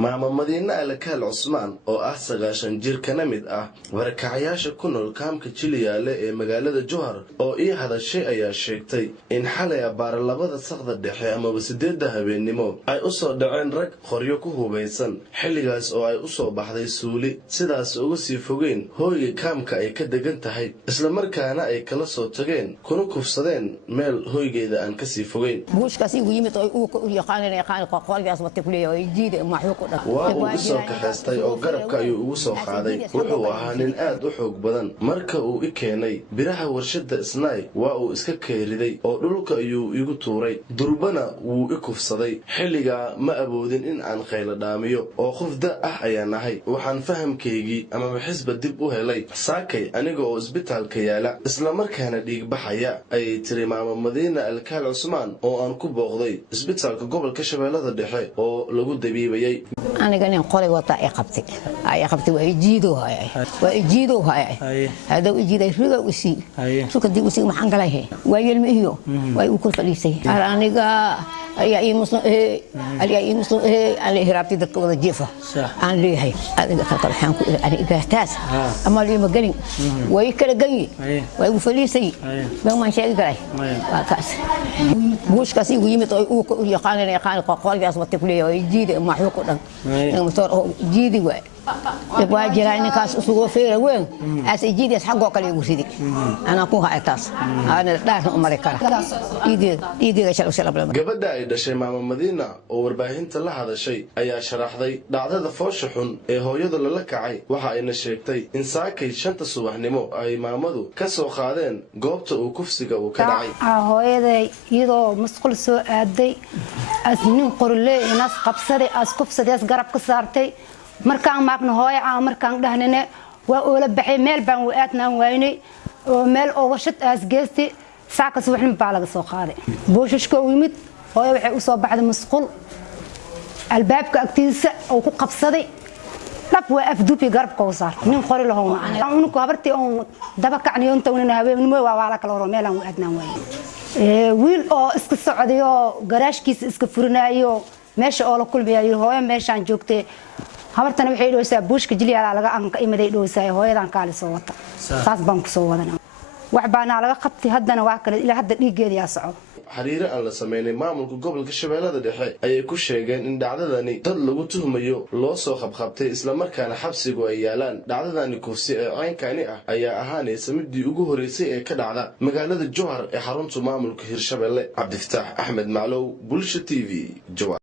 maama Madiina Alkaal Cusmaan oo ah 9 jir kana mid ah warkacayaasha ku nool kaamka Jiliyaale ee magaalada Jowhar oo ii hadashay ayaa sheegtay in xalay abaar labada saqda dhexe ama 8 habeenimo ay u soo dhaceen rag qoryo ku hubeysan xilligaas oo ay u soo baxday suuli sidaas uga sii fogeen hooyga kaamka ay ka degan tahay isla markaana ay kala soo tageen kuna kufsadeen meel hooygeeda aan ka sii fogeen buushkaasi ugu yimid oo uu yaqaan qolkaas wata ku leeyahay jiida ma xuquuq waa uu soo kaxaystay oo garabka ayuu ugu soo qaaday wuxuu ahaa nin aad u xoog badan marka uu i keenay biraha warshada isnaay waa uu iska keeriday oo dhulka ayuu igu tuuray durbana wuu i kufsaday xilliga ma awoodin in aan qaylo dhaamiyo oo qof da ah ayaan ahay waxaan fahamkeygii ama xisba dib u helay saakay aniga oo isbitaalka yaala isla markaana dhiig baxaya ay tiri maama Madiina Alkaal Cusmaan oo aan ku booqday isbitaalka gobolka Shabeellada Dhexe oo lagu dabiibayay aniga nin qoray wata ay qabtay waa jiido hayay hada u jiiday riga u sii suka dib u sii maxan galay waa yelmiyo way u kul fadhiisay aniga ayaa ii muslim ali hirabti dadka wada jiifa aan leeyahay adiga ka waxaan ku aniga taas ama li magalin way kala gay way u fadhiisay ma ma sheegi karay waa kaas buushkaasi ugu yimid oo uu yaqaan qolkaas wata ku leeyahay jiida ma xuquuq motor jiidi waa jiraan kaas usugo feera weyn as jiidas xaqo kale ugu riday ana ku haytaas ana dhaafna umar kara iidiga shalab gabadha ay dhashay maama Madiina oo warbaahinta la hadashay ayaa sharaxday dhacdada foosha xun ee hooyada la kacay waxa ayna sheegtay in saakay 5 subaxnimo ay maamadu ka soo qaadeen goobta uu kufsiga uu ka dhacay hooyaday iyadoo masqul soo aaday asnin qorle inaas qabsaday as kufsadees garab ka saartay markaan maaqna hooyo aan markaan dhahnane waa oo la baxay meel baan u aadnaan waynay oo meel oo washad aas geesti saaka subaxnimo baa laga soo qaaday buushashka u yimid hooyo waxay u soo baxday masqul albaabka agtiisa oo ku qabsaday dhab waa afduubi garabka u saar nin qori lahoona aan ku habartii oo daba kacniyo inta uu habeenimo waa la kala meel aan u aadnaan waynay wiil oo iska socday oo garaashkiisa iska furinayo meesha oo la kulmiyo hooyo meeshaan joogtay habartana waxay dhoosaa buushka Jiliyaale laga aan ka imaday dhoosaa hooyadan kaali soo wata saas baan ku soo wadana wax baana laga qabtay haddana waa kale ilaa hadda dhiigeeda yaa socdo xiriir aan la sameeyay maamulka gobolka Shabeellada Dhexe ayay ku sheegeen in dhacdadani dad lagu tuhmayo loo soo qabqabtay isla markaana xabsigu ay yaalaan dhacdadani kufsi ee caynkani ah ayaa ahaanaysa midii ugu horeysay ee ka dhacda magaalada Jowhar ee xarunta maamulka Hirshabeelle Cabdifataax Axmed Maclow Bulsha TV Jowhar.